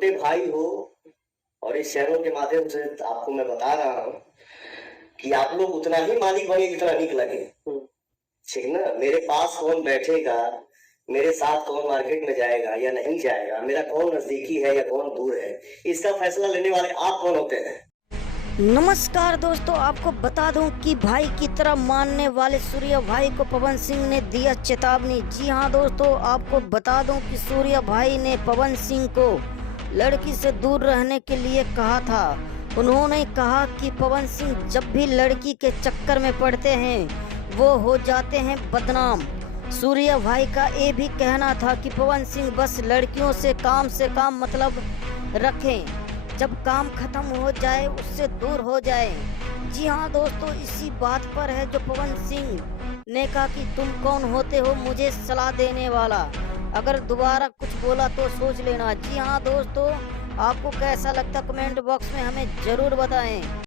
छोटे भाई हो और इस चैनल के माध्यम से आपको मैं बता रहा हूँ कि आप लोग उतना ही मालिक बने जितना निक लगे। ठीक ना? मेरे पास कौन बैठेगा, मेरे साथ कौन मार्केट में जाएगा या नहीं जाएगा, मेरा कौन नजदीकी है या कौन दूर है, इसका फैसला लेने वाले आप कौन होते हैं? नमस्कार दोस्तों, आपको बता दूं कि भाई की तरह मानने वाले सूर्या भाई को पवन सिंह ने दिया चेतावनी। जी हां दोस्तों, आपको बता दूं कि सूर्या भाई ने पवन सिंह को लड़की से दूर रहने के लिए कहा था। उन्होंने कहा कि पवन सिंह जब भी लड़की के चक्कर में पड़ते हैं वो हो जाते हैं बदनाम। सूर्या भाई का ये भी कहना था कि पवन सिंह बस लड़कियों से काम मतलब रखें, जब काम खत्म हो जाए उससे दूर हो जाए। जी हाँ दोस्तों, इसी बात पर है जो पवन सिंह ने कहा कि तुम कौन होते हो मुझे सलाह देने वाला, अगर दोबारा कुछ बोला तो सोच लेना। जी हाँ दोस्तों, आपको कैसा लगता कमेंट बॉक्स में हमें जरूर बताएं।